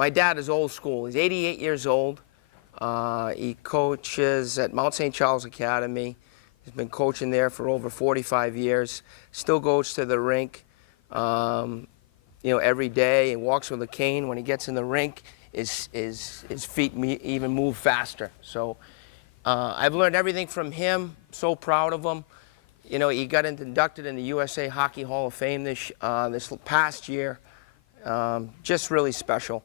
my dad is old school. He's 88 years old. He coaches at Mount St. Charles Academy. He's been coaching there for over 45 years. Still goes to the rink, every day, and walks with a cane. When he gets in the rink, his feet even move faster. So I've learned everything from him. So proud of him. He got inducted in the USA Hockey Hall of Fame this past year. Just really special.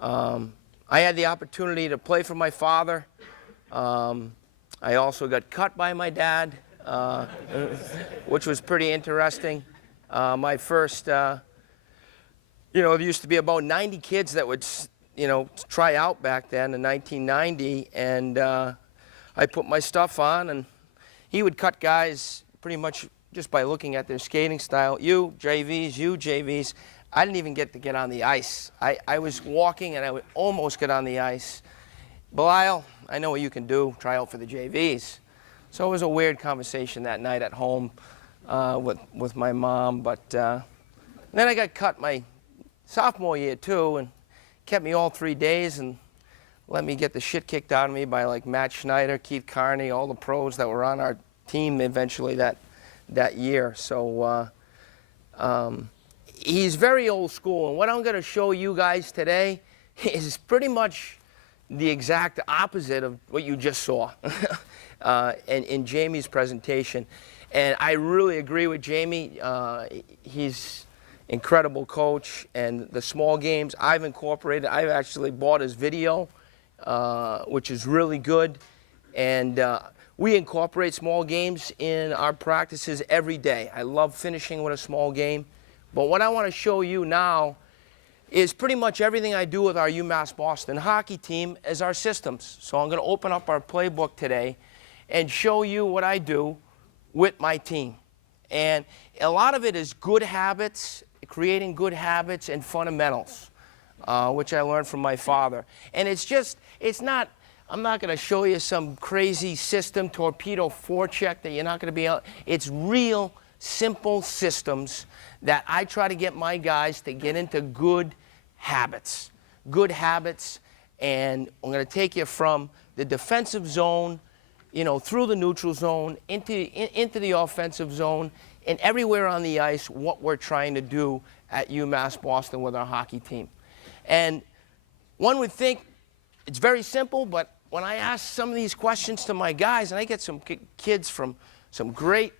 I had the opportunity to play for my father. I also got cut by my dad, which was pretty interesting. My first, there used to be about 90 kids that would, try out back then in 1990, and I put my stuff on, and he would cut guys pretty much just by looking at their skating style. You JVs. I didn't even get on the ice. I was walking, and I would almost get on the ice. Belial, I know what you can do, try out for the JVs. So it was a weird conversation that night at home with my mom. But then I got cut my sophomore year, too, and kept me all 3 days and let me get the shit kicked out of me by, like, Matt Schneider, Keith Carney, all the pros that were on our team eventually that year. So he's very old school. And what I'm going to show you guys today is pretty much the exact opposite of what you just saw in Jamie's presentation. And I really agree with Jamie. He's an incredible coach. And the small games I've incorporated, I've actually bought his video, which is really good. And we incorporate small games in our practices every day. I love finishing with a small game. But what I want to show you now is pretty much everything I do with our UMass Boston hockey team as our systems. So I'm going to open up our playbook today and show you what I do with my team. And a lot of it is good habits, creating good habits and fundamentals, which I learned from my father. And I'm not going to show you some crazy system, torpedo forecheck that you're not going to be able. It's real, simple systems that I try to get my guys to get into good habits. Good habits, and I'm going to take you from the defensive zone, through the neutral zone, into the offensive zone, and everywhere on the ice, what we're trying to do at UMass Boston with our hockey team. And one would think it's very simple, but when I ask some of these questions to my guys, and I get some kids from some great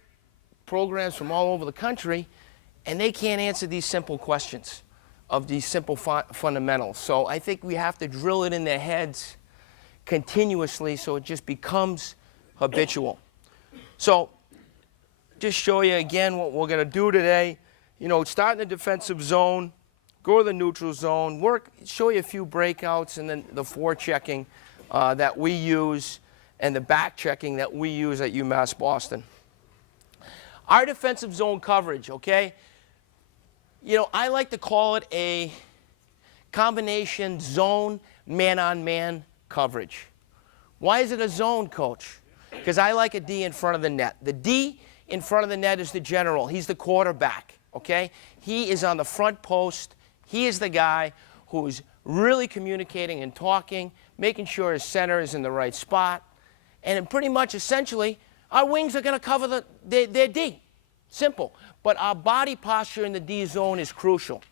programs from all over the country, and they can't answer these simple questions of these simple fundamentals. So I think we have to drill it in their heads continuously so it just becomes habitual. So just show you again what we're going to do today. Start in the defensive zone, go to the neutral zone, show you a few breakouts, and then the forechecking that we use and the back checking that we use at UMass Boston. Our defensive zone coverage, okay? I like to call it a combination zone man-on-man coverage. Why is it a zone, coach? Because I like a D in front of the net. The D in front of the net is the general. He's the quarterback, okay? He is on the front post. He is the guy who's really communicating and talking, making sure his center is in the right spot. And pretty much, essentially, our wings are going to cover their D. Simple. But our body posture in the D zone is crucial.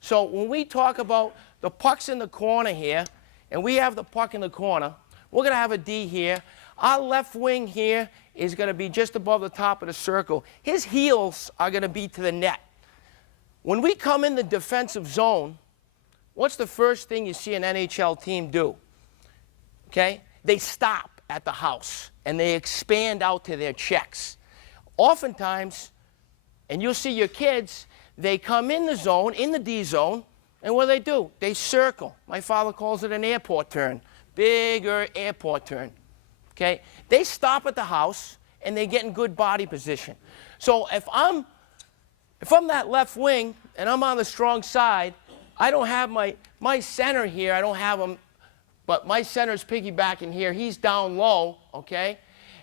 So when we talk about the puck's in the corner here, and we have the puck in the corner, we're going to have a D here. Our left wing here is going to be just above the top of the circle. His heels are going to be to the net. When we come in the defensive zone, what's the first thing you see an NHL team do? Okay? They stop at the house, and they expand out to their checks. Oftentimes, and you'll see your kids, they come in the zone, in the D zone, and what do? They circle. My father calls it an airport turn. Bigger airport turn. Okay? They stop at the house, and they get in good body position. So if I'm that left wing, and I'm on the strong side, I don't have my center here, I don't have him, but my center's piggybacking here. He's down low, okay?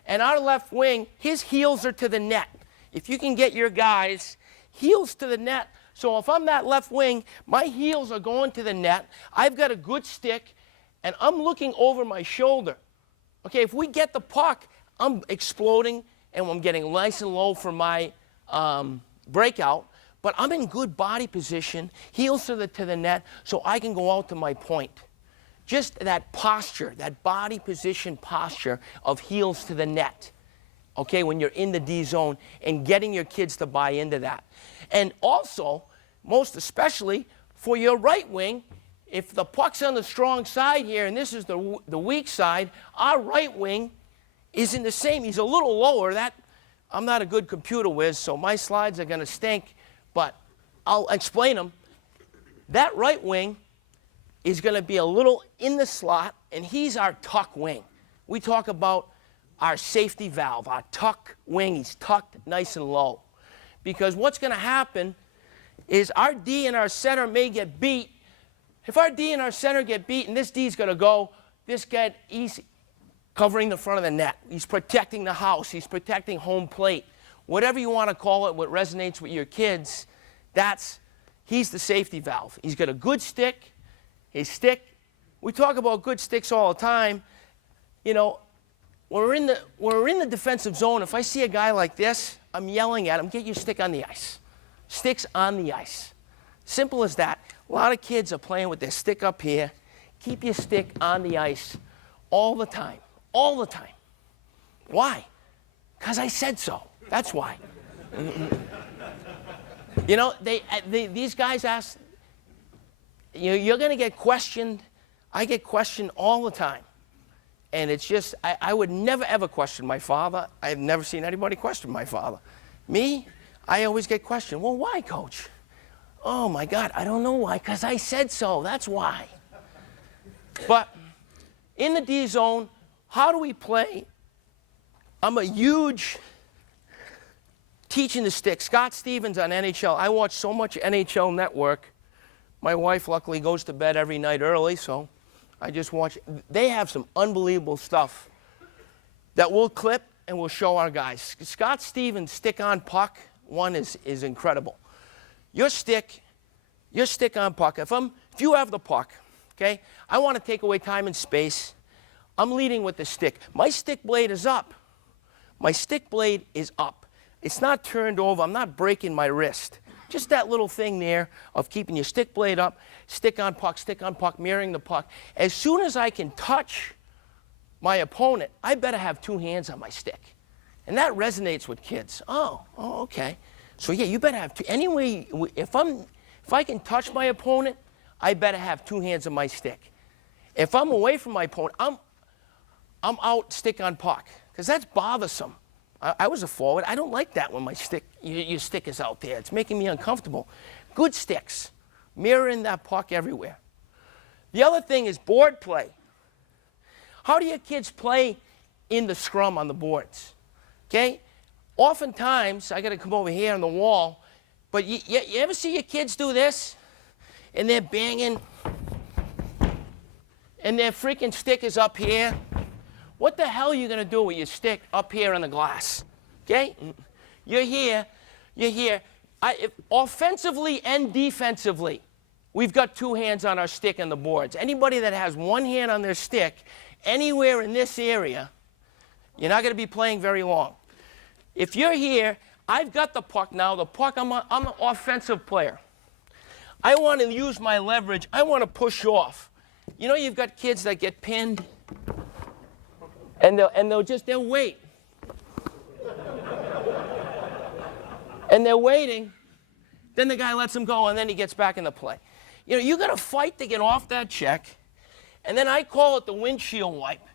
And our left wing, his heels are to the net. If you can get your guys heels to the net, So if I'm that left wing, my heels are going to the net. I've got a good stick, and I'm looking over my shoulder. Okay, if we get the puck, I'm exploding, and I'm getting nice and low for my breakout. But I'm in good body position, heels to the net, so I can go out to my point. Just that posture, that body position posture of heels to the net, okay, when you're in the D zone, and getting your kids to buy into that. And also, most especially, for your right wing, if the puck's on the strong side here, and this is the weak side, our right wing is in the same. He's a little lower. I'm not a good computer whiz, so my slides are going to stink, but I'll explain them. That right wing is going to be a little in the slot, and he's our tuck wing. We talk about our safety valve, our tuck wing. He's tucked nice and low. Because what's going to happen is our D and our center may get beat. If our D and our center get beat, and this D's going to go, this guy, he's covering the front of the net. He's protecting the house. He's protecting home plate. Whatever you want to call it, what resonates with your kids, he's the safety valve. He's got a good stick. His stick, we talk about good sticks all the time. You know, when we're in the defensive zone, if I see a guy like this, I'm yelling at him, get your stick on the ice. Sticks on the ice. Simple as that. A lot of kids are playing with their stick up here. Keep your stick on the ice all the time. All the time. Why? Because I said so. That's why. You know, these guys ask, you're going to get questioned. I get questioned all the time. And it's just, I would never, ever question my father. I've never seen anybody question my father. Me, I always get questioned. Well, why, Coach? Oh, my God, I don't know why, because I said so. That's why. But in the D zone, how do we play? I'm a huge teaching the stick. Scott Stevens on NHL. I watch so much NHL Network. My wife, luckily, goes to bed every night early, so I just watch. They have some unbelievable stuff that we'll clip and we'll show our guys. Scott Stevens' stick on puck one is incredible. Your stick on puck. If you have the puck, okay, I want to take away time and space. I'm leading with the stick. My stick blade is up. My stick blade is up. It's not turned over. I'm not breaking my wrist. Just that little thing there of keeping your stick blade up, stick on puck, mirroring the puck. As soon as I can touch my opponent, I better have two hands on my stick. And that resonates with kids. Oh, okay. So yeah, you better have two. Anyway, if I can touch my opponent, I better have two hands on my stick. If I'm away from my opponent, I'm out stick on puck, because that's bothersome. I was a forward. I don't like that when your stick is out there. It's making me uncomfortable. Good sticks, mirroring that puck everywhere. The other thing is board play. How do your kids play in the scrum on the boards? Okay? Oftentimes, I got to come over here on the wall, but you ever see your kids do this? And they're banging, and their freaking stick is up here. What the hell are you going to do with your stick up here on the glass? Okay? You're here. Offensively and defensively, we've got two hands on our stick on the boards. Anybody that has one hand on their stick anywhere in this area, you're not going to be playing very long. If you're here, I've got the puck now. The puck, I'm an offensive player. I want to use my leverage. I want to push off. You know, you've got kids that get pinned, and they'll wait. And they're waiting. Then the guy lets them go, and then he gets back in the play. You know, you got to fight to get off that check. And then I call it the windshield wipe.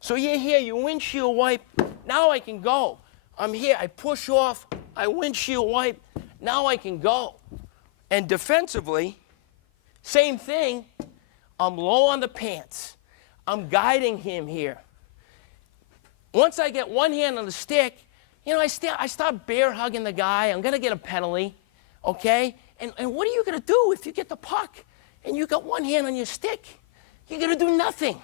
So you're here, you windshield wipe. Now I can go. I'm here. I push off. I windshield wipe. Now I can go. And defensively, same thing. I'm low on the pants. I'm guiding him here. Once I get one hand on the stick, you know, I start bear hugging the guy. I'm going to get a penalty, okay? And what are you going to do if you get the puck and you got one hand on your stick? You're going to do nothing.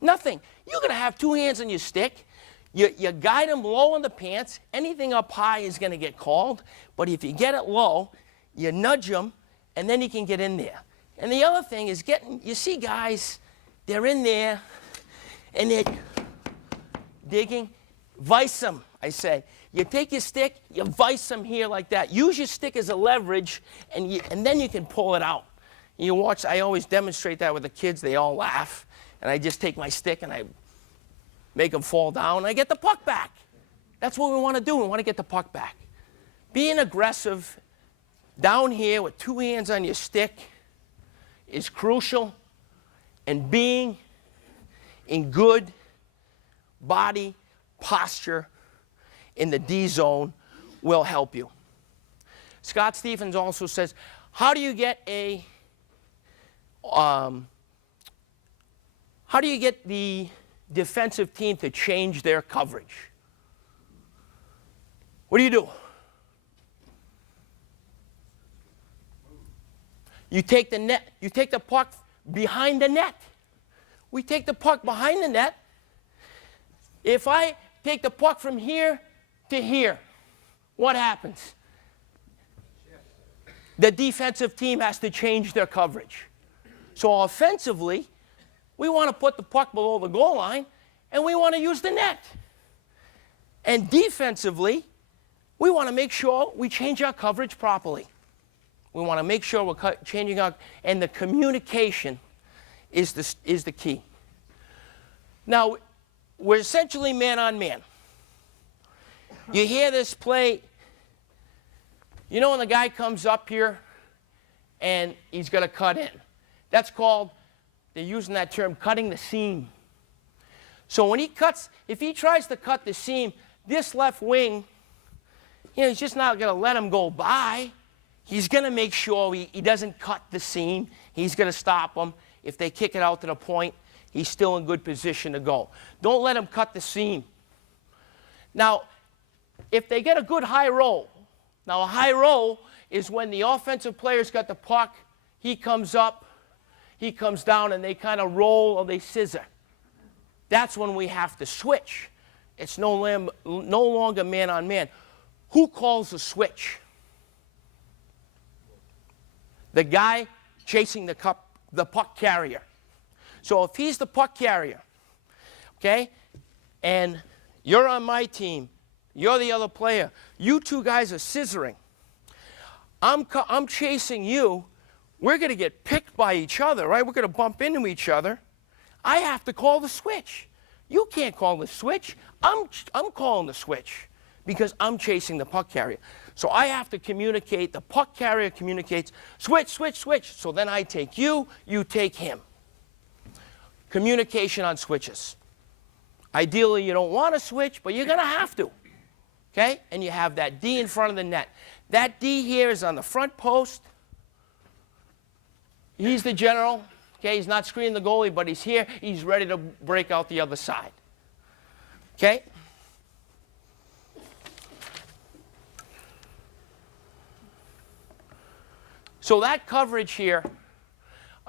Nothing. You're going to have two hands on your stick. You guide him low on the pants. Anything up high is going to get called. But if you get it low, you nudge them, and then you can get in there. And the other thing is you see guys, they're in there, and they're digging. Vice them, I say. You take your stick, you vice them here like that. Use your stick as a leverage, and then you can pull it out. You watch, I always demonstrate that with the kids. They all laugh. And I just take my stick and I make them fall down, and I get the puck back. That's what we want to do. We want to get the puck back. Being aggressive down here with two hands on your stick is crucial, and being in good body posture in the D zone will help you. Scott Stephens also says, how do you get the defensive team to change their coverage? What do? You take the net, you take the puck behind the net. We take the puck behind the net. If I take the puck from here to here, what happens? The defensive team has to change their coverage. So offensively, we want to put the puck below the goal line, and we want to use the net. And defensively, we want to make sure we change our coverage properly. We want to make sure we're changing our, and the communication is the key. Now, we're essentially man on man. You hear this play, you know when the guy comes up here and he's going to cut in. That's called, they're using that term, cutting the seam. So when he cuts, if he tries to cut the seam, this left wing, he's just not going to let him go by. He's going to make sure he doesn't cut the seam. He's going to stop them. If they kick it out to the point, he's still in good position to go. Don't let him cut the seam. Now, if they get a good high roll, now a high roll is when the offensive player's got the puck, he comes up, he comes down, and they kind of roll or they scissor. That's when we have to switch. It's no longer man on man. Who calls the switch? The guy chasing the puck carrier. So if he's the puck carrier, okay, and you're on my team, you're the other player, you two guys are scissoring. I'm chasing you. We're going to get picked by each other, right? We're going to bump into each other. I have to call the switch. You can't call the switch. I'm calling the switch because I'm chasing the puck carrier. So I have to communicate. The puck carrier communicates, switch, switch, switch. So then I take you, you take him. Communication on switches. Ideally, you don't want to switch, but you're going to have to. Okay? And you have that D in front of the net. That D here is on the front post. He's the general. Okay? He's not screening the goalie, but he's here. He's ready to break out the other side. Okay? So that coverage here,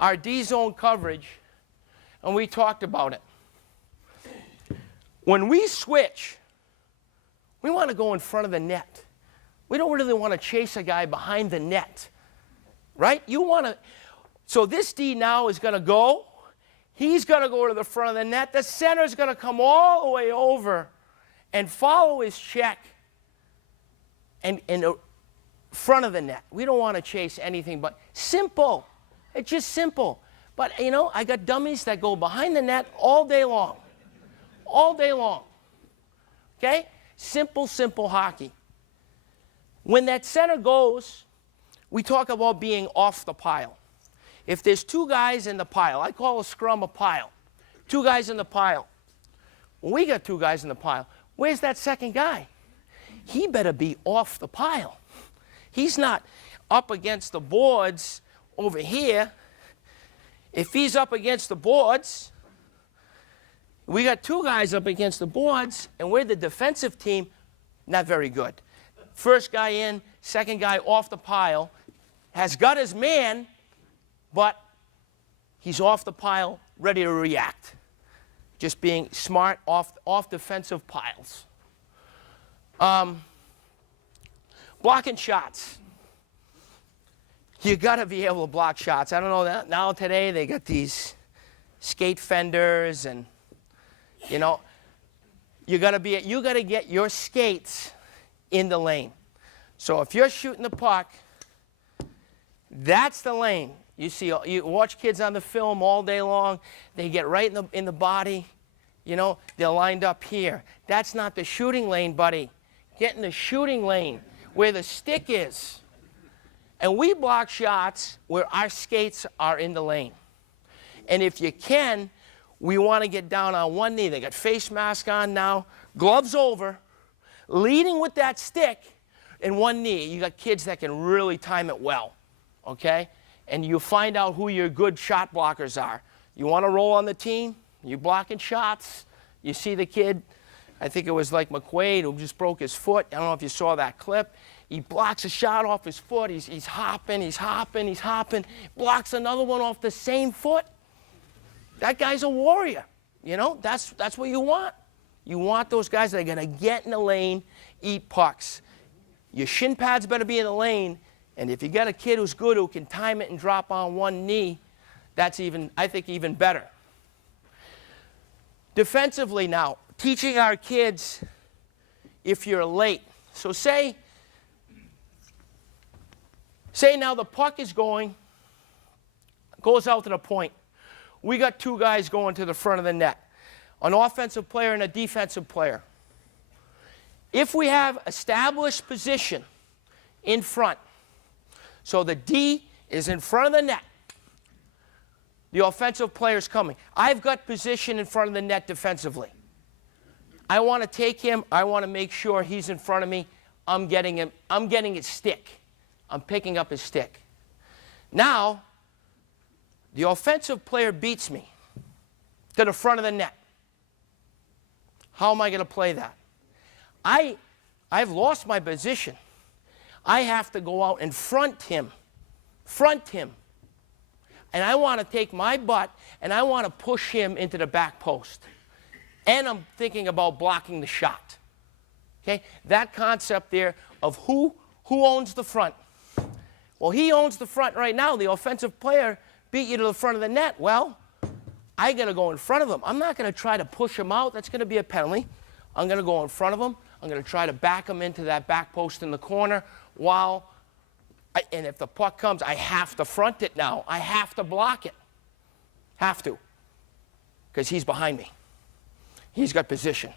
our D-zone coverage, and we talked about it. When we switch, we want to go in front of the net. We don't really want to chase a guy behind the net, right? You want to, so this D now is going to go. He's going to go to the front of the net. The center is going to come all the way over and follow his check and front of the net. We don't want to chase anything but simple. It's just simple. But, I got dummies that go behind the net all day long. All day long. Okay? Simple, simple hockey. When that center goes, we talk about being off the pile. If there's two guys in the pile, I call a scrum a pile. Two guys in the pile. When we got two guys in the pile, where's that second guy? He better be off the pile. He's not up against the boards over here. If he's up against the boards, we got two guys up against the boards, and we're the defensive team, not very good. First guy in, second guy off the pile, has got his man, but he's off the pile, ready to react. Just being smart off defensive piles. Blocking shots. you got to be able to block shots. I don't know, now today they got these skate fenders and, you know, you got to get your skates in the lane. So if you're shooting the puck, that's the lane. You watch kids on the film all day long. They get right in the body. You know, they're lined up here. That's not the shooting lane, buddy. Get in the shooting lane where the stick is. And we block shots where our skates are in the lane. And if you can, we want to get down on one knee. They got face mask on now, gloves over, leading with that stick and one knee. You got kids that can really time it well, okay? And you find out who your good shot blockers are. You want to roll on the team? You're blocking shots. You see the kid, I think it was like McQuaid, who just broke his foot. I don't know if you saw that clip. He blocks a shot off his foot. He's hopping, he's hopping, he's hopping. Blocks another one off the same foot. That guy's a warrior. You know, that's what you want. You want those guys that are going to get in the lane, eat pucks. Your shin pads better be in the lane. And if you got a kid who's good, who can time it and drop on one knee, that's even, I think, even better. Defensively now, teaching our kids if you're late. So say now the puck is goes out to the point. We got two guys going to the front of the net, an offensive player and a defensive player. If we have established position in front, so the D is in front of the net, the offensive player's coming. I've got position in front of the net defensively. I want to take him. I want to make sure he's in front of me. I'm getting him. I'm getting his stick. I'm picking up his stick. Now, the offensive player beats me to the front of the net. How am I going to play that? I've lost my position. I have to go out and front him. And I want to take my butt and I want to push him into the back post. And I'm thinking about blocking the shot. Okay? That concept there of who owns the front. Well, he owns the front right now. The offensive player beat you to the front of the net. Well, I got to go in front of him. I'm not going to try to push him out. That's going to be a penalty. I'm going to go in front of him. I'm going to try to back him into that back post in the corner and if the puck comes, I have to front it now. I have to block it. Have to. Because he's behind me. He's got position.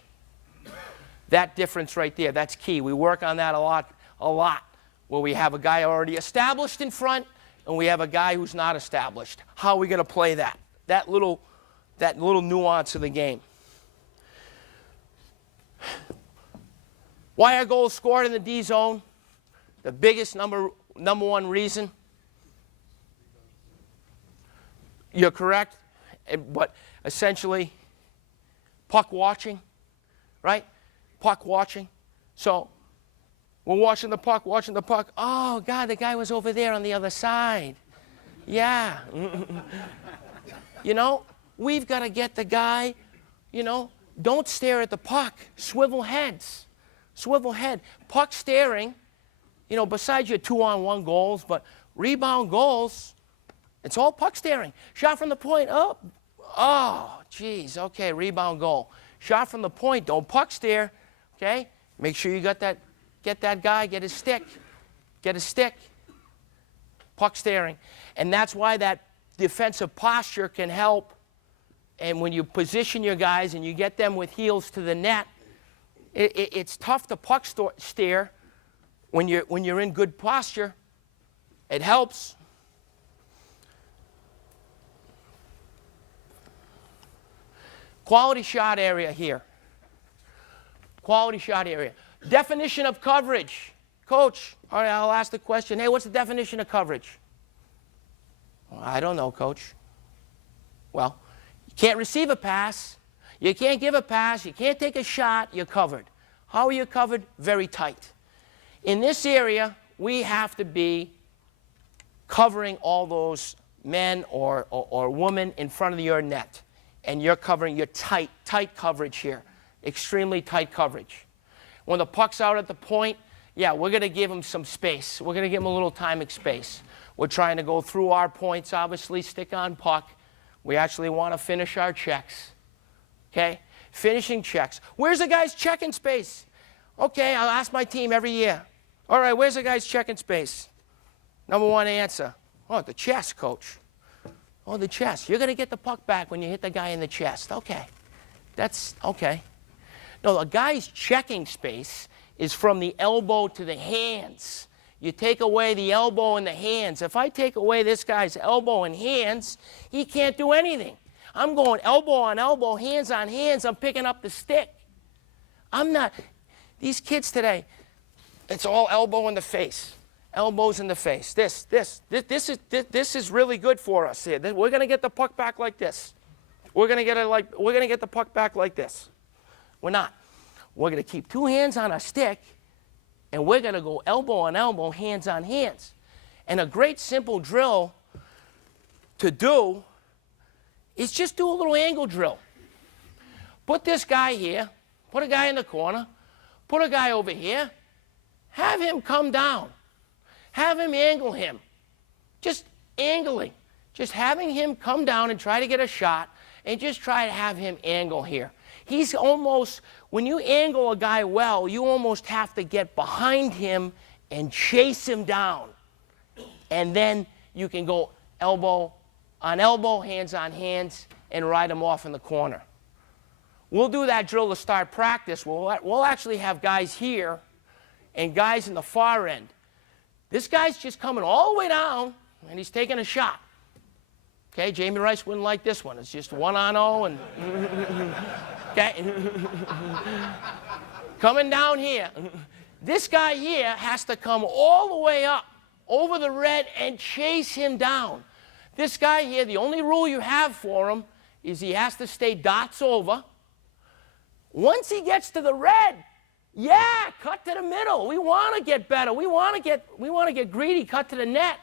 That difference right there, that's key. We work on that a lot, where we have a guy already established in front and we have a guy who's not established. How are we going to play that? That little nuance of the game. Why are goals scored in the D zone? The biggest number one reason. You're correct, but essentially, puck watching, right? Puck watching. So we're watching the puck. Oh, God, the guy was over there on the other side. Yeah. You know, we've got to get the guy, you know, don't stare at the puck. Swivel heads. Swivel head. Puck staring, you know, besides your 2-on-1 goals, but rebound goals, it's all puck staring. Shot from the point, oh, geez, okay, rebound goal. Shot from the point, don't puck stare, okay? Make sure you get that guy, get his stick. Puck staring. And that's why that defensive posture can help. And when you position your guys and you get them with heels to the net, it's tough to puck stare when you're in good posture. It helps. Quality shot area here. Quality shot area. Definition of coverage. Coach, all right, I'll ask the question, hey, what's the definition of coverage? Well, I don't know, Coach. Well, you can't receive a pass. You can't give a pass. You can't take a shot. You're covered. How are you covered? Very tight. In this area, we have to be covering all those men or women in front of your net. And you're covering your tight coverage here. Extremely tight coverage. When the puck's out at the point, yeah, we're going to give them some space. We're going to give them a little time and space. We're trying to go through our points, obviously, stick on puck. We actually want to finish our checks. Okay? Finishing checks. Where's the guy's checking space? Okay, I'll ask my team every year. All right, where's the guy's checking space? Number one answer. Oh, the chest, coach. Oh, the chest. You're going to get the puck back when you hit the guy in the chest. Okay. That's okay. No, a guy's checking space is from the elbow to the hands. You take away the elbow and the hands. If I take away this guy's elbow and hands, he can't do anything. I'm going elbow on elbow, hands on hands. I'm picking up the stick. I'm not. These kids today, it's all elbow in the face. Elbows in the face. This is really good for us here. We're going to get the puck back like this. We're going to get the puck back like this. We're not. We're going to keep two hands on a stick, and we're going to go elbow on elbow, hands on hands. And a great simple drill to do is just do a little angle drill. Put this guy here, put a guy in the corner, put a guy over here, have him come down. Have him angle him. Just angling. Just having him come down and try to get a shot and just try to have him angle here. He's almost, when you angle a guy well, you almost have to get behind him and chase him down. And then you can go elbow on elbow, hands on hands, and ride him off in the corner. We'll do that drill to start practice. We'll actually have guys here and guys in the far end. This guy's just coming all the way down, and he's taking a shot. Okay, Jamie Rice wouldn't like this one. It's just 1-on-0 and okay. Coming down here. This guy here has to come all the way up over the red and chase him down. This guy here, the only rule you have for him is he has to stay dots over. Once he gets to the red, yeah, cut to the middle. We want to get better. We want to get greedy, cut to the net.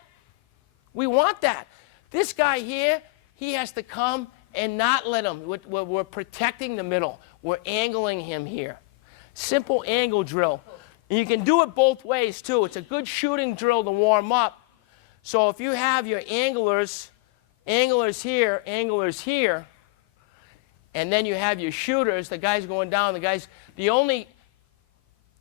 We want that. This guy here, he has to come and not let him. We're protecting the middle. We're angling him here. Simple angle drill. And you can do it both ways, too. It's a good shooting drill to warm up. So if you have your anglers here, and then you have your shooters, the guys going down,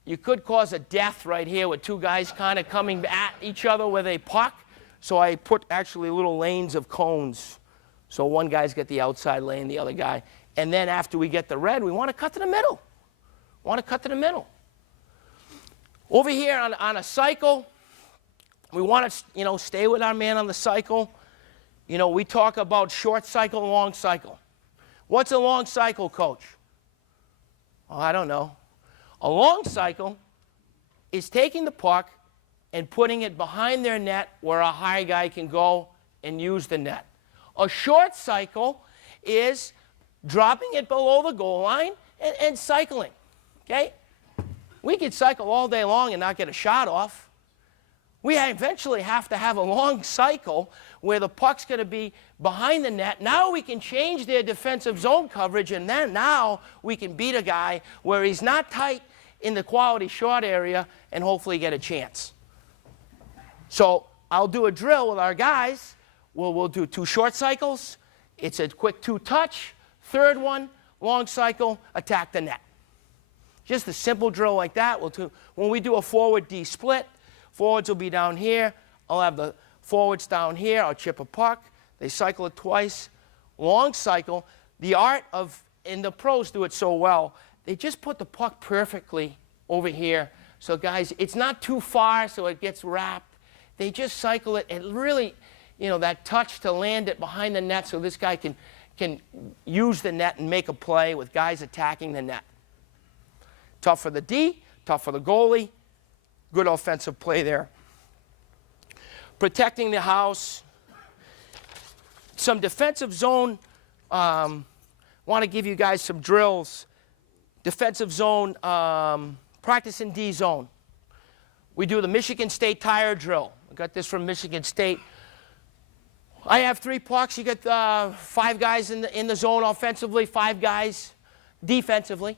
you could cause a death right here with two guys kind of coming at each other with a puck. So I put actually little lanes of cones. So one guy's got the outside lane, the other guy. And then after we get the red, we want to cut to the middle. Over here on a cycle, we want to, stay with our man on the cycle. We talk about short cycle, long cycle. What's a long cycle, coach? Oh, I don't know. A long cycle is taking the puck and putting it behind their net where a high guy can go and use the net. A short cycle is dropping it below the goal line and cycling. Okay? We could cycle all day long and not get a shot off. We eventually have to have a long cycle where the puck's going to be behind the net. Now we can change their defensive zone coverage, and then now we can beat a guy where he's not tight in the quality short area and hopefully get a chance. So I'll do a drill with our guys. We'll do 2 short cycles. It's a quick 2-touch. Third one, long cycle, attack the net. Just a simple drill like that. When we do a forward D split, forwards will be down here. I'll have the forwards down here. I'll chip a puck. They cycle it twice. Long cycle. The art of, and the pros do it so well, they just put the puck perfectly over here. So guys, it's not too far so it gets wrapped. They just cycle it and really, that touch to land it behind the net so this guy can use the net and make a play with guys attacking the net. Tough for the D, tough for the goalie. Good offensive play there. Protecting the house. Some defensive zone. Want to give you guys some drills. Defensive zone, practice in D zone. We do the Michigan State tire drill. I got this from Michigan State. I have 3 pucks. You get 5 guys in the zone offensively, 5 guys defensively.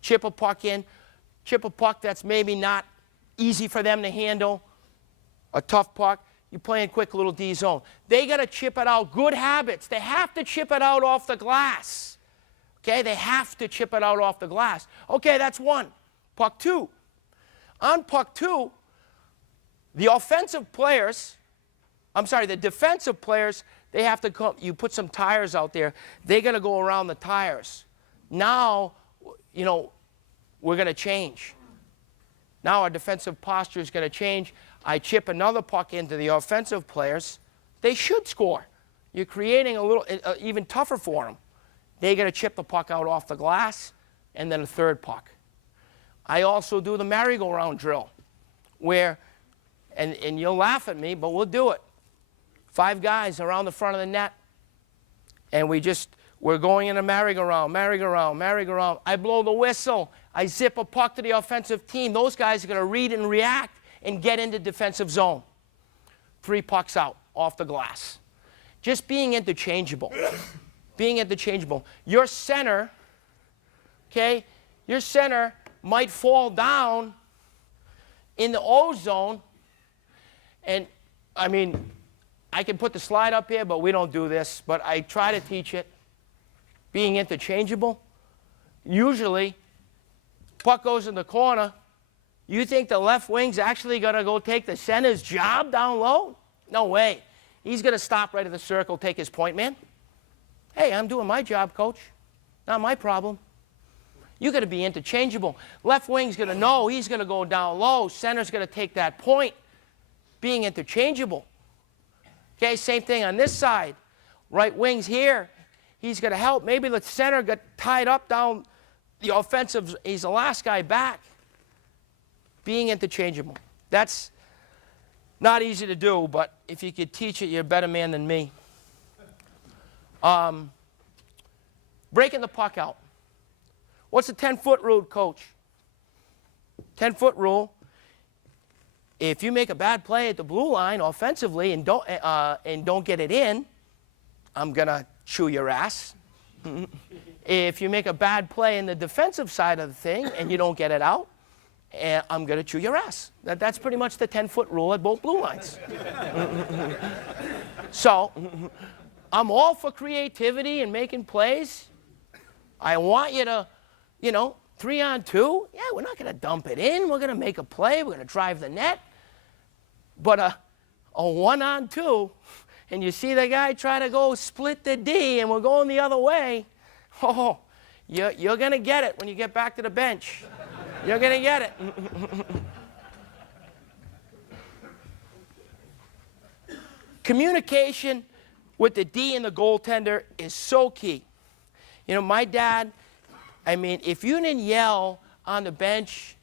Chip a puck in. Chip a puck that's maybe not easy for them to handle. a tough puck, you play in quick little D zone. They got to chip it out. Good habits. They have to chip it out off the glass. Okay, they have to chip it out off the glass. Okay, that's one. Puck two. On puck two, the defensive players, they have to come, you put some tires out there, they got to go around the tires. Now, you know, we're going to change. Now our defensive posture is going to change. I chip another puck into the offensive players. They should score. You're creating a little, even tougher for them. They got to chip the puck out off the glass, and then a third puck. I also do the merry-go-round drill, where, and you'll laugh at me, but we'll do it. 5 guys around the front of the net, and we're going in a merry-go-round, merry-go-round, merry-go-round. I blow the whistle. I zip a puck to the offensive team. Those guys are going to read and react and get into defensive zone. 3 pucks out off the glass. Just being interchangeable. Being interchangeable. Your center, okay, your center might fall down in the O zone. And, I mean, I can put the slide up here, but we don't do this. But I try to teach it. Being interchangeable. Usually, puck goes in the corner. You think the left wing's actually going to go take the center's job down low? No way. He's going to stop right at the circle, take his point man. Hey, I'm doing my job, coach. Not my problem. You're going to be interchangeable. Left wing's going to know he's going to go down low. Center's going to take that point. Being interchangeable. Okay, same thing on this side. Right wing's here. He's going to help. Maybe the center got tied up down the offensive. He's the last guy back. Being interchangeable. That's not easy to do, but if you could teach it, you're a better man than me. Breaking the puck out. What's the 10-foot rule, coach? 10-foot rule. If you make a bad play at the blue line offensively and don't get it in, I'm going to chew your ass. If you make a bad play in the defensive side of the thing and you don't get it out, I'm going to chew your ass. That's pretty much the 10-foot rule at both blue lines. So, I'm all for creativity and making plays. I want you to, 3-on-2. Yeah, we're not going to dump it in. We're going to make a play. We're going to drive the net. But a 1-on-2, and you see the guy try to go split the D, and we're going the other way. Oh, you're going to get it when you get back to the bench. You're going to get it. Communication with the D and the goaltender is so key. My dad, if you didn't yell on the bench,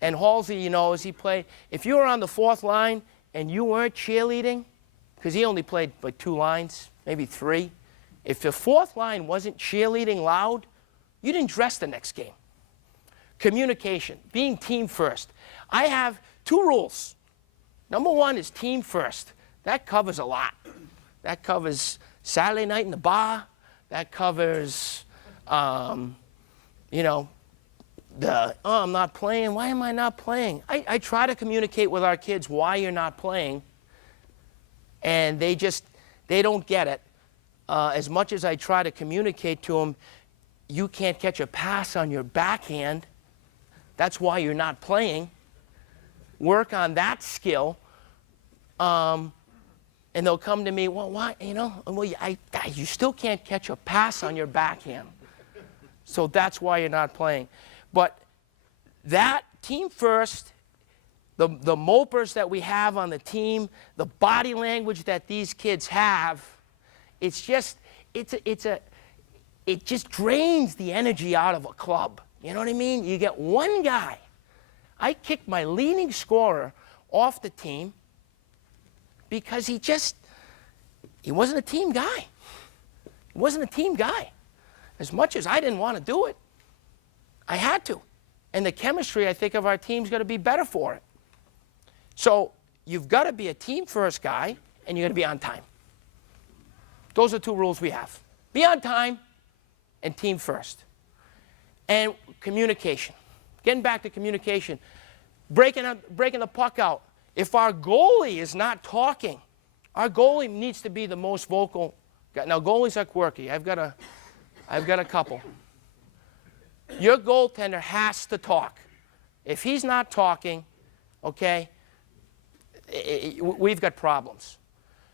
and Halsey, as he played, if you were on the 4th line and you weren't cheerleading, because he only played like 2 lines, maybe 3, if the 4th line wasn't cheerleading loud, you didn't dress the next game. Communication, being team first. I have 2 rules. Number 1 is team first. That covers a lot. That covers Saturday night in the bar. That covers, I'm not playing. Why am I not playing? I try to communicate with our kids why you're not playing, and they don't get it. As much as I try to communicate to them, you can't catch a pass on your backhand. That's why you're not playing. Work on that skill. And they'll come to me, well, why, you still can't catch a pass on your backhand. So that's why you're not playing. But that team first, the mopers that we have on the team, the body language that these kids have, it just drains the energy out of a club. You know what I mean? You get one guy. I kicked my leading scorer off the team because he wasn't a team guy. He wasn't a team guy. As much as I didn't want to do it, I had to. And the chemistry, I think, of our team's going to be better for it. So you've got to be a team-first guy, and you're going to be on time. Those are 2 rules we have. Be on time and team first. And communication. Getting back to communication. Breaking the puck out. If our goalie is not talking, our goalie needs to be the most vocal. Now, goalies are quirky. I've got a couple. Your goaltender has to talk. If he's not talking, okay, we've got problems.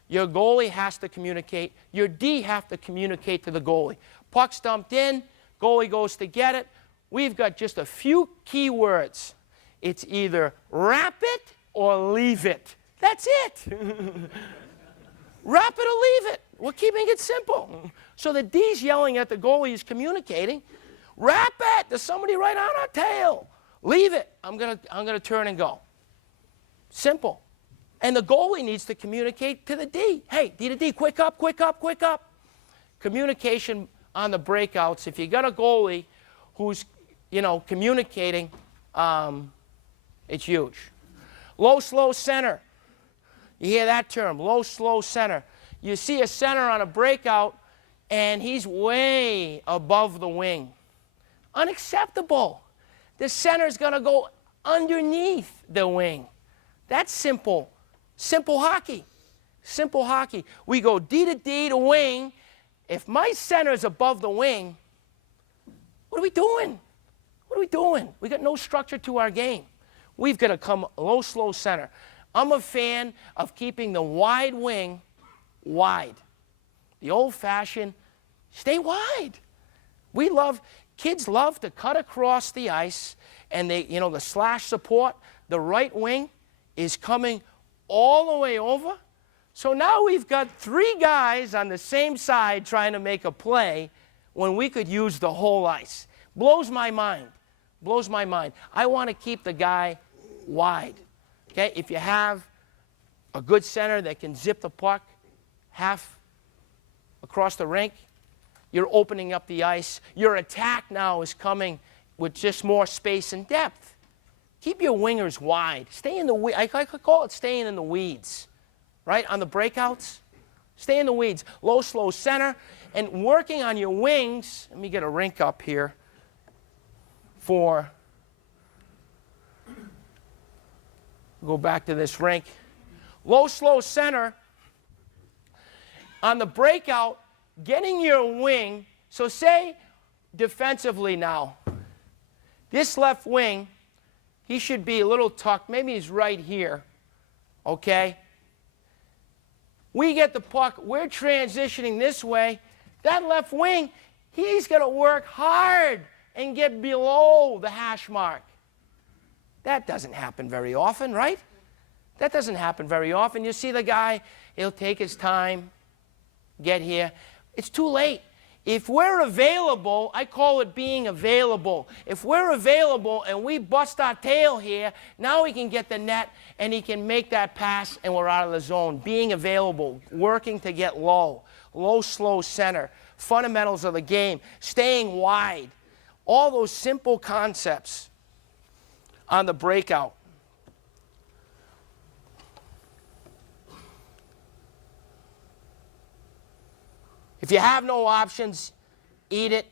Your goalie has to communicate. Your D have to communicate to the goalie. Puck's dumped in, goalie goes to get it. We've got just a few key words. It's either wrap it or leave it. That's it. Wrap it or leave it. We're keeping it simple. So the D's yelling at the goalie is communicating. Wrap it. There's somebody right on our tail. Leave it. I'm gonna turn and go. Simple. And the goalie needs to communicate to the D. Hey, D to D, quick up, quick up, quick up. Communication on the breakouts. If you got a goalie who's, communicating, it's huge. Low, slow center. You hear that term, low, slow center. You see a center on a breakout, and he's way above the wing. Unacceptable. The center's going to go underneath the wing. That's simple. Simple hockey. Simple hockey. We go D to D to wing. If my center's above the wing, what are we doing? What are we doing? We got no structure to our game. We've got to come low, slow center. I'm a fan of keeping the wide wing wide. The old-fashioned, stay wide. Kids love to cut across the ice, and the slash support, the right wing is coming all the way over. So now we've got three guys on the same side trying to make a play when we could use the whole ice. Blows my mind. Blows my mind. I want to keep the guy wide. Okay, if you have a good center that can zip the puck half across the rink, you're opening up the ice. Your attack now is coming with just more space and depth. Keep your wingers wide. Stay in the weeds. I call it staying in the weeds, right? On the breakouts, stay in the weeds. Low, slow center, and working on your wings. Let me get a rink up here for. Go back to this rink. Low, slow center. On the breakout, getting your wing. So say defensively now, this left wing, he should be a little tucked. Maybe he's right here, okay? We get the puck. We're transitioning this way. That left wing, he's going to work hard and get below the hash mark. That doesn't happen very often, right? That doesn't happen very often. You see the guy, he'll take his time, get here. It's too late. If we're available, I call it being available. If we're available and we bust our tail here, now he can get the net and he can make that pass and we're out of the zone. Being available, working to get low. Low, slow center. Fundamentals of the game. Staying wide. All those simple concepts on the breakout. If you have no options, eat it.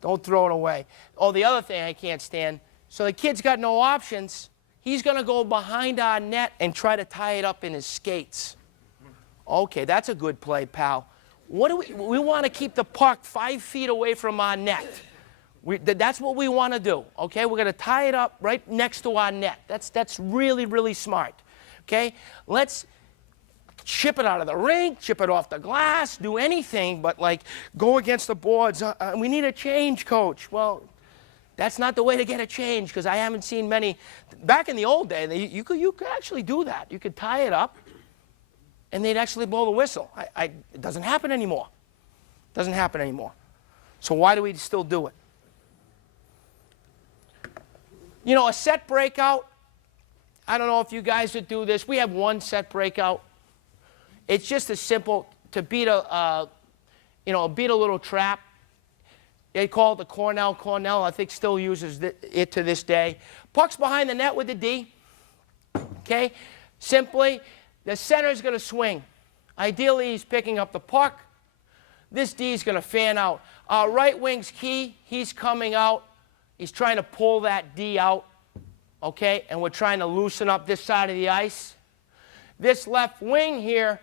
Don't throw it away. Oh, the other thing I can't stand, so the kid's got no options. He's going to go behind our net and try to tie it up in his skates. Okay, that's a good play, pal. What do we want to keep the puck 5 feet away from our net. That's what we want to do, okay? We're going to tie it up right next to our net. That's really, really smart, okay? Let's chip it out of the rink, chip it off the glass, do anything but, go against the boards. We need a change, coach. Well, that's not the way to get a change because I haven't seen many. Back in the old day, you could actually do that. You could tie it up, and they'd actually blow the whistle. It doesn't happen anymore. It doesn't happen anymore. So why do we still do it? A set breakout, I don't know if you guys would do this. We have one set breakout. It's just as simple to beat a little trap. They call it the Cornell. Cornell, I think, still uses it to this day. Puck's behind the net with the D. Okay? Simply, the center's going to swing. Ideally, he's picking up the puck. This D is going to fan out. Our right wing's key. He's coming out. He's trying to pull that D out. Okay? And we're trying to loosen up this side of the ice. this left wing here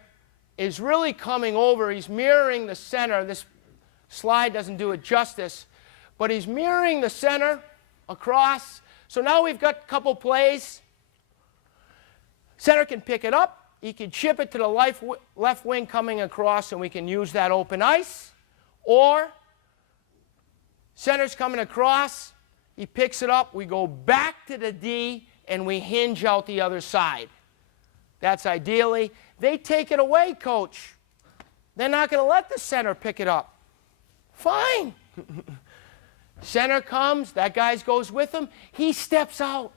is really coming over. He's mirroring the center. This slide doesn't do it justice, but he's mirroring the center across. So now we've got a couple plays. Center can pick it up. He can chip it to the left wing coming across, and we can use that open ice. Or center's coming across. He picks it up. We go back to the D, and we hinge out the other side. That's ideally. They take it away, coach. They're not going to let the center pick it up. Fine. Center comes. That guy goes with him. He steps out,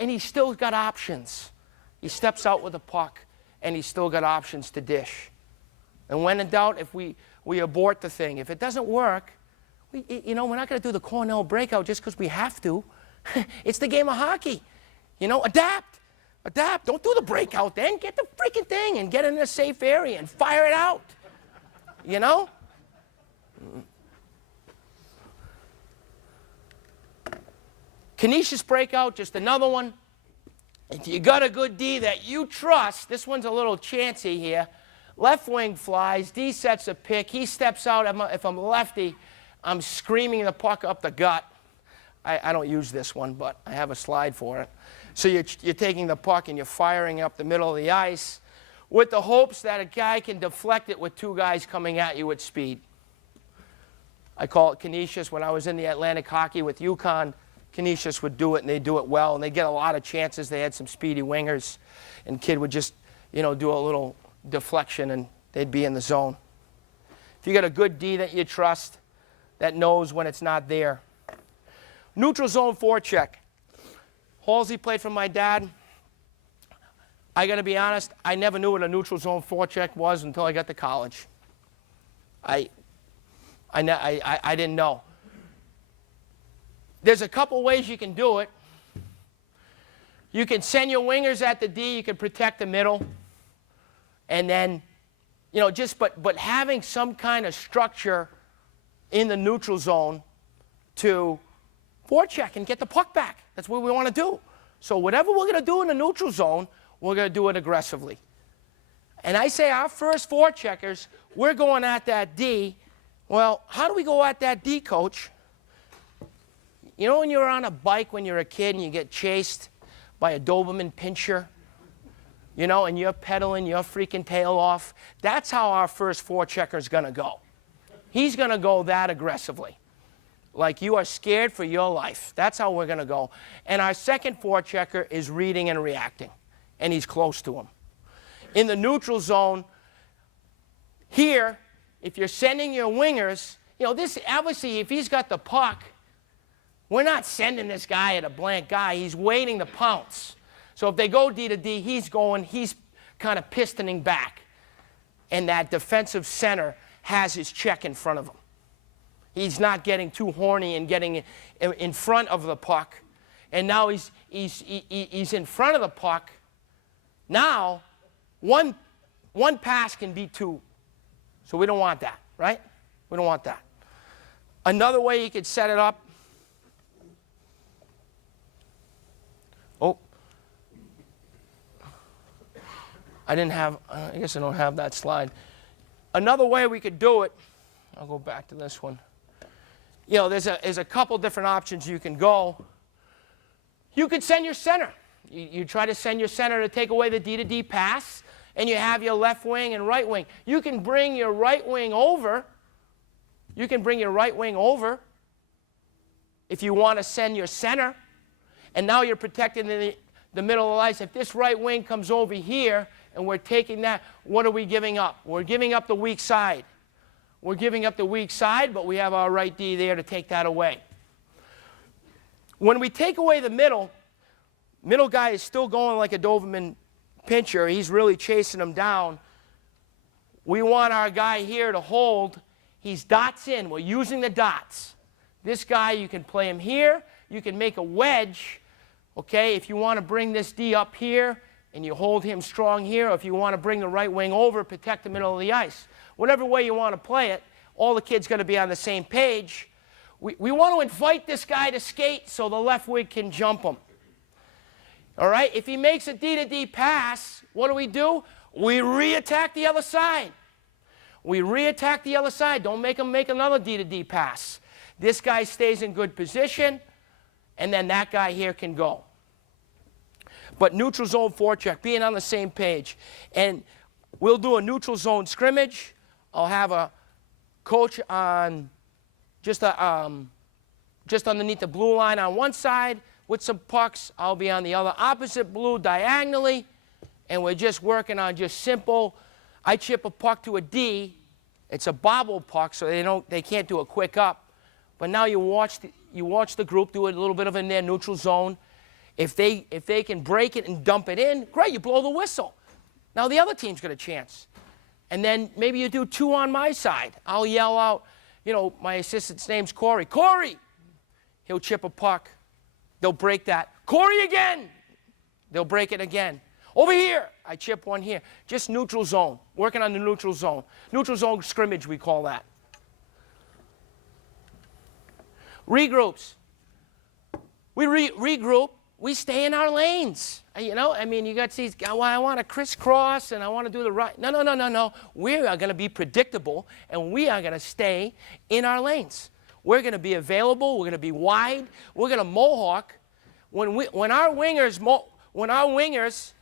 and he's still got options. He steps out with the puck, and he's still got options to dish. And when in doubt, if we abort the thing. If it doesn't work, we're not going to do the Cornell breakout just because we have to. It's the game of hockey. Adapt. Adapt. Don't do the breakout then. Get the freaking thing and get in a safe area and fire it out. Canisius breakout, just another one. If you got a good D that you trust, this one's a little chancy here. Left wing flies, D sets a pick, he steps out. If I'm a lefty, I'm screaming the puck up the gut. I don't use this one, but I have a slide for it. So you're taking the puck and you're firing up the middle of the ice with the hopes that a guy can deflect it with two guys coming at you at speed. I call it Canisius. When I was in the Atlantic Hockey with UConn, Canisius would do it, and they'd do it well, and they'd get a lot of chances. They had some speedy wingers, and kid would just, do a little deflection, and they'd be in the zone. If you got a good D that you trust, that knows when it's not there. Neutral zone forecheck. Halsey played for my dad. I got to be honest, I never knew what a neutral zone forecheck was until I got to college. I didn't know. There's a couple ways you can do it. You can send your wingers at the D. You can protect the middle. And then, but having some kind of structure in the neutral zone to forecheck and get the puck back. That's what we want to do. So whatever we're going to do in the neutral zone, we're going to do it aggressively. And I say our first forecheckers, we're going at that D. Well, how do we go at that D, coach? When you're on a bike when you're a kid and you get chased by a Doberman pinscher, and you're pedaling your freaking tail off? That's how our first forechecker is going to go. He's going to go that aggressively. Like you are scared for your life. That's how we're going to go. And our second forechecker is reading and reacting, and he's close to him. In the neutral zone, here, if you're sending your wingers, this obviously, if he's got the puck, we're not sending this guy at a blank guy. He's waiting to pounce. So if they go D to D, he's kind of pistoning back. And that defensive center has his check in front of him. He's not getting too horny and getting in front of the puck. And now he's in front of the puck. Now, one pass can be two. So we don't want that, right? We don't want that. Another way you could set it up. Oh. I guess I don't have that slide. Another way we could do it, I'll go back to this one. There's a couple different options you can go. You could send your center. You try to send your center to take away the D to D pass, and you have your left wing and right wing. You can bring your right wing over. You can bring your right wing over if you want to send your center, and now you're protecting the middle of the ice. If this right wing comes over here and we're taking that, what are we giving up? We're giving up the weak side. We're giving up the weak side, but we have our right D there to take that away. When we take away the middle guy is still going like a Doberman pinscher. He's really chasing him down. We want our guy here to hold. He's dots in. We're using the dots. This guy, you can play him here. You can make a wedge, okay, if you want to bring this D up here and you hold him strong here, or if you want to bring the right wing over, protect the middle of the ice. Whatever way you want to play it, all the kids got to be on the same page. We want to invite this guy to skate so the left wing can jump him. All right? If he makes a D-to-D pass, what do? We re-attack the other side. We re-attack the other side. Don't make him make another D-to-D pass. This guy stays in good position, and then that guy here can go. But neutral zone forecheck, being on the same page. And we'll do a neutral zone scrimmage. I'll have a coach on just underneath the blue line on one side with some pucks. I'll be on the other opposite blue diagonally, and we're just working on just simple. I chip a puck to a D. It's a bobble puck, so they can't do a quick up. But now you watch the group do a little bit of in their neutral zone. If they can break it and dump it in, great, you blow the whistle. Now the other team's got a chance. And then maybe you do 2 on my side. I'll yell out, my assistant's name's Corey. Corey! He'll chip a puck. They'll break that. Corey again! They'll break it again. Over here! I chip one here. Just neutral zone. Working on the neutral zone. Neutral zone scrimmage, we call that. Regroups. We regroup. We stay in our lanes. You got these, well, I want to crisscross and I want to do the right. No. We are going to be predictable and we are going to stay in our lanes. We're going to be available. We're going to be wide. We're going to mohawk. When our wingers,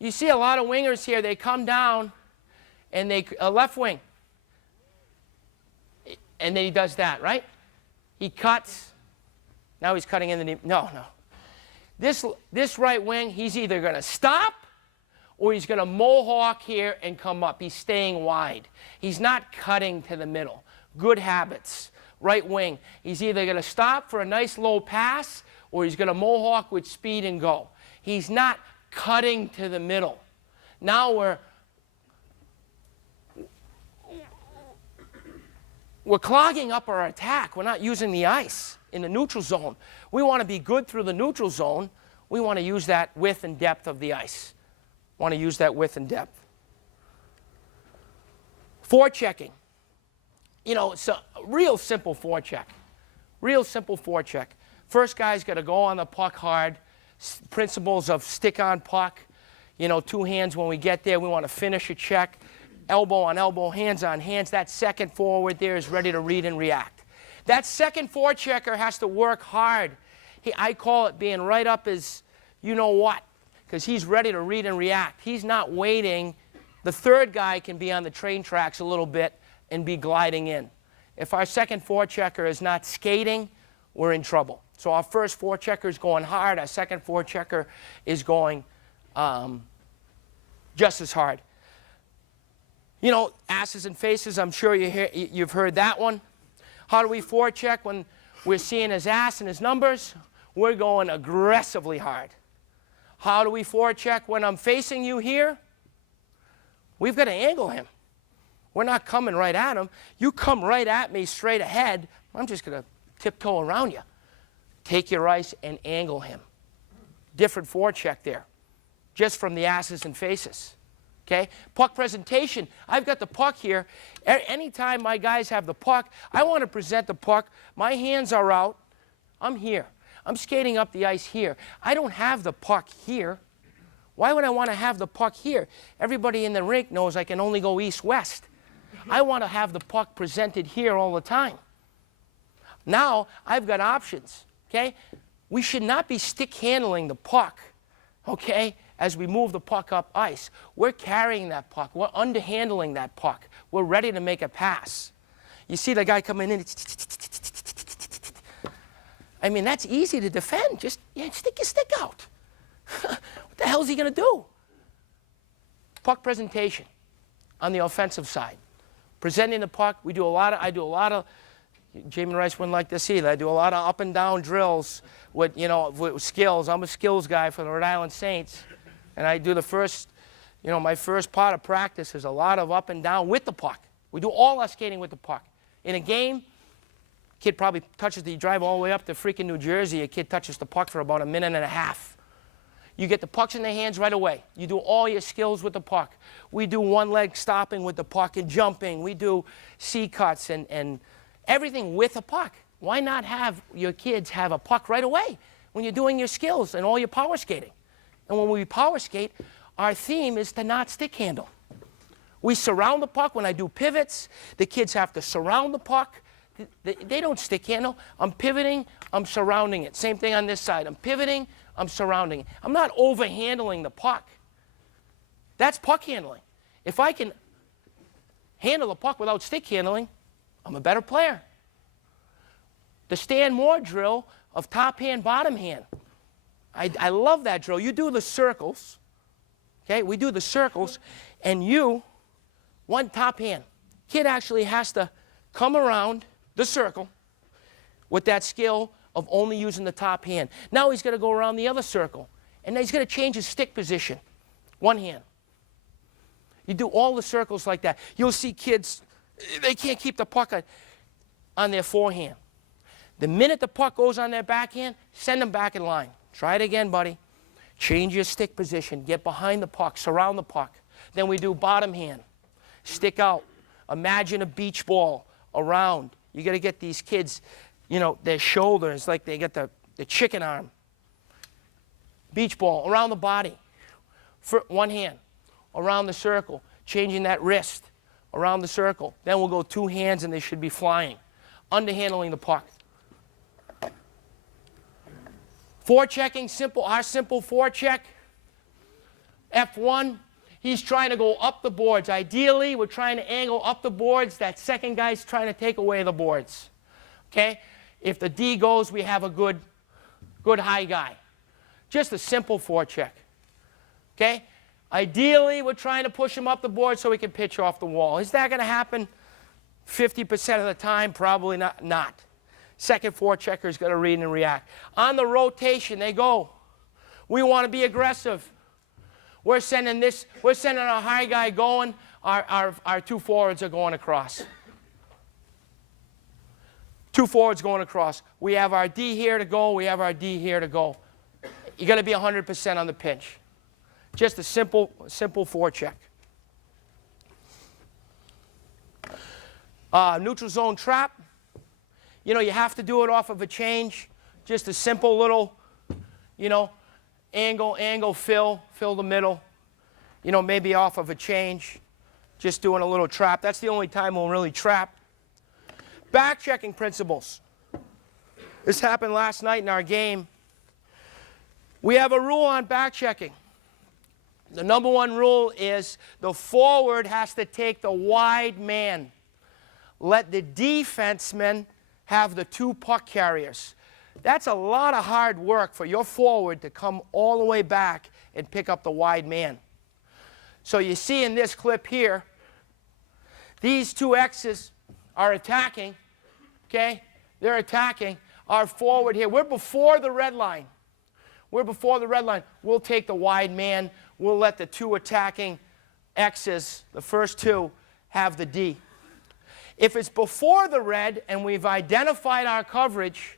you see a lot of wingers here, they come down and a left wing. And then he does that, right? He cuts. Now he's cutting in the knee. No. This right wing, he's either going to stop or he's going to mohawk here and come up. He's staying wide. He's not cutting to the middle. Good habits. Right wing, he's either going to stop for a nice low pass or he's going to mohawk with speed and go. He's not cutting to the middle. Now we're clogging up our attack. We're not using the ice in the neutral zone. We want to be good through the neutral zone. We want to use that width and depth of the ice. Want to use that width and depth. Forechecking. It's a real simple forecheck. Real simple forecheck. First guy's got to go on the puck hard. Principles of stick on puck. 2 hands when we get there. We want to finish a check. Elbow on elbow, hands on hands. That second forward there is ready to read and react. That second forechecker has to work hard. I call it being right up his you-know-what, because he's ready to read and react. He's not waiting. The third guy can be on the train tracks a little bit and be gliding in. If our second forechecker is not skating, we're in trouble. So our first forechecker is going hard. Our second forechecker is going just as hard. Asses and faces, I'm sure you've heard that one. How do we forecheck when we're seeing his ass and his numbers? We're going aggressively hard. How do we forecheck when I'm facing you here? We've got to angle him. We're not coming right at him. You come right at me straight ahead, I'm just going to tiptoe around you. Take your ice and angle him. Different forecheck there, just from the asses and faces. Okay? Puck presentation. I've got the puck here. Anytime my guys have the puck, I want to present the puck. My hands are out. I'm here. I'm skating up the ice here. I don't have the puck here. Why would I want to have the puck here? Everybody in the rink knows I can only go east-west. I want to have the puck presented here all the time. Now, I've got options. Okay? We should not be stick handling the puck. Okay? As we move the puck up ice. We're carrying that puck. We're underhandling that puck. We're ready to make a pass. You see the guy coming in. That's easy to defend. Just stick your stick out. What the hell is he going to do? Puck presentation on the offensive side. Presenting the puck, I do a lot of, Jamie Rice wouldn't like to see that. I do a lot of up and down drills with skills. I'm a skills guy for the Rhode Island Saints. And I do my first part of practice is a lot of up and down with the puck. We do all our skating with the puck. In a game, kid probably you drive all the way up to freaking New Jersey, a kid touches the puck for about a minute and a half. You get the pucks in their hands right away. You do all your skills with the puck. We do one leg stopping with the puck and jumping. We do C-cuts and everything with a puck. Why not have your kids have a puck right away when you're doing your skills and all your power skating? And when we power skate, our theme is to not stick handle. We surround the puck. When I do pivots, the kids have to surround the puck. They don't stick handle. I'm pivoting, I'm surrounding it. Same thing on this side. I'm pivoting, I'm surrounding it. I'm not overhandling the puck. That's puck handling. If I can handle the puck without stick handling, I'm a better player. The Stan Moore drill of top hand, bottom hand. I love that drill. You do the circles. Okay, we do the circles, and you, one top hand. Kid actually has to come around the circle with that skill of only using the top hand. Now he's going to go around the other circle, and then he's going to change his stick position. One hand. You do all the circles like that. You'll see kids, they can't keep the puck on their forehand. The minute the puck goes on their backhand, send them back in line. Try it again, buddy. Change your stick position. Get behind the puck. Surround the puck. Then we do bottom hand. Stick out. Imagine a beach ball around. You got to get these kids, you know, their shoulders like they got the chicken arm. Beach ball around the body. For one hand. Around the circle. Changing that wrist. Around the circle. Then we'll go two hands and they should be flying. Underhandling the puck. Forechecking, simple, our simple forecheck. F1, he's trying to go up the boards. Ideally, we're trying to angle up the boards. That second guy's trying to take away the boards. Okay? If the D goes, we have a good high guy. Just a simple forecheck. Okay? Ideally, we're trying to push him up the board so he can pitch off the wall. Is that going to happen 50% of the time? Probably not. Second forechecker is going to read and react. On the rotation, they go. We want to be aggressive. We're sending our high guy going. Our two forwards are going across. Two forwards going across. We have our D here to go. We have our D here to go. You got to be 100% on the pinch. Just a simple forecheck. Neutral zone trap. You know, you have to do it off of a change. Just a simple little, you know, angle, fill the middle. You know, maybe off of a change. Just doing a little trap. That's the only time we'll really trap. Back checking principles. This happened last night in our game. We have a rule on back checking. The number one rule is the forward has to take the wide man. Let the defenseman have the two puck carriers. That's a lot of hard work for your forward to come all the way back and pick up the wide man. So you see in this clip here, these two X's are attacking, okay? They're attacking. Our forward here, we're before the red line. We're before the red line. We'll take the wide man. We'll let the two attacking X's, the first two, have the D. If it's before the red and we've identified our coverage,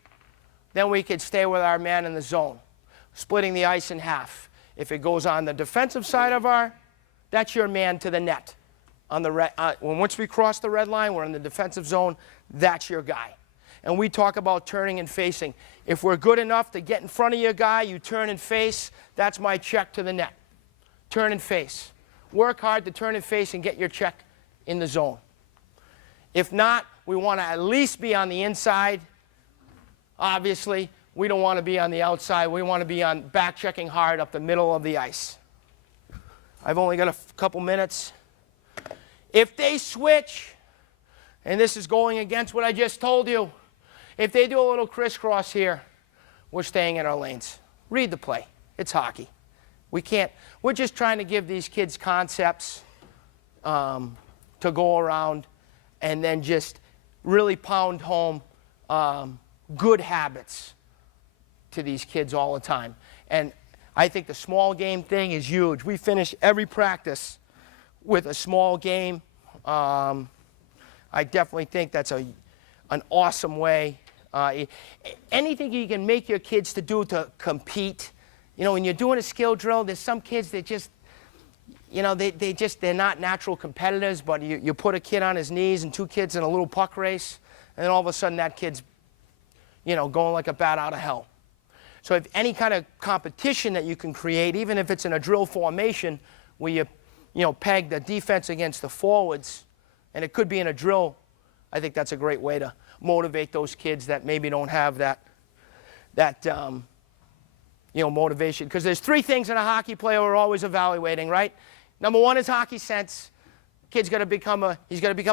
then we could stay with our man in the zone, splitting the ice in half. If it goes on the defensive side of that's your man to the net. On the once we cross the red line, we're in the defensive zone, that's your guy. And we talk about turning and facing. If we're good enough to get in front of your guy, you turn and face, that's my check to the net. Turn and face. Work hard to turn and face and get your check in the zone. If not, we want to at least be on the inside. Obviously, we don't want to be on the outside. We want to be on back checking hard up the middle of the ice. I've only got a couple minutes. If they switch, and this is going against what I just told you, if they do a little crisscross here, we're staying in our lanes. Read the play. It's hockey. We're just trying to give these kids concepts to go around and then just really pound home good habits to these kids all the time. And I think the small game thing is huge. We finish every practice with a small game. I definitely think that's an awesome way. Anything you can make your kids to do to compete. You know, when you're doing a skill drill, there's some kids that just, you know, they're not natural competitors, but you put a kid on his knees and two kids in a little puck race, and then all of a sudden that kid's, you know, going like a bat out of hell. So if any kind of competition that you can create, even if it's in a drill formation where you peg the defense against the forwards, and it could be in a drill, I think that's a great way to motivate those kids that maybe don't have that motivation. Because there's three things in a hockey player we're always evaluating, right? Number one is hockey sense. Kid's got to become a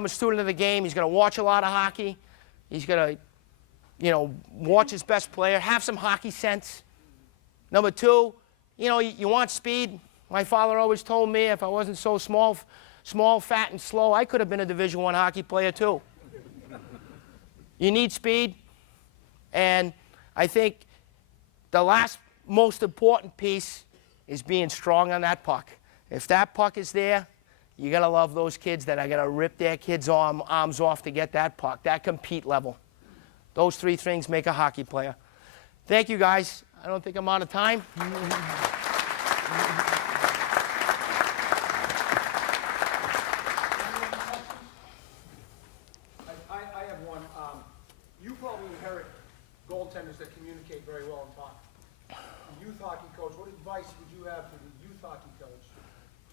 student of the game. He's going to watch a lot of hockey. He's going to, watch his best player, have some hockey sense. Number two, you want speed. My father always told me if I wasn't so small, fat, and slow, I could have been a Division I hockey player too. You need speed, and I think the last most important piece is being strong on that puck. If that puck is there, you got to love those kids that are going to rip their kids' arms off to get that puck, that compete level. Those three things make a hockey player. Thank you, guys. I don't think I'm out of time. I have one. You probably inherit goaltenders that communicate very well and talk. The youth hockey coach, what advice would you have to the youth hockey coach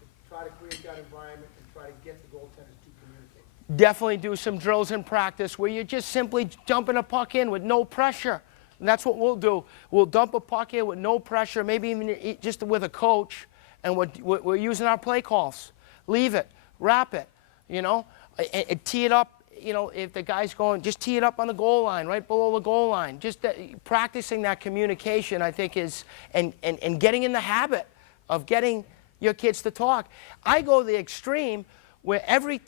to try to create that environment and try to get the goaltenders to communicate? Definitely do some drills in practice where you're just simply dumping a puck in with no pressure. And that's what we'll do. We'll dump a puck in with no pressure, maybe even just with a coach, and we're using our play calls. Leave it, wrap it, and tee it up. If the guy's going, just tee it up on the goal line, right below the goal line. Just practicing that communication, I think, is, and getting in the habit of getting your kids to talk. I go the extreme where every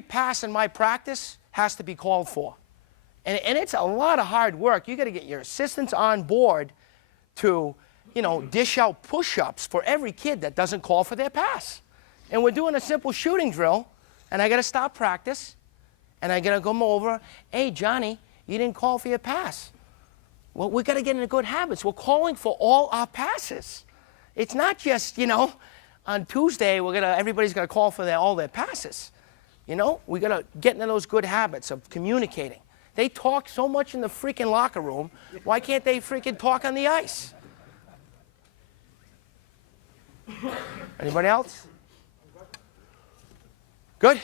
pass in my practice has to be called for. And it's a lot of hard work. You got to get your assistants on board to, dish out push-ups for every kid that doesn't call for their pass. And we're doing a simple shooting drill, and I got to stop practice, and I got to come over, hey, Johnny, you didn't call for your pass. Well, we got to get into good habits. We're calling for all our passes. It's not just, on Tuesday everybody's got to call for all their passes. We got to get into those good habits of communicating. They talk so much in the freaking locker room. Why can't they freaking talk on the ice? Anybody else? Good?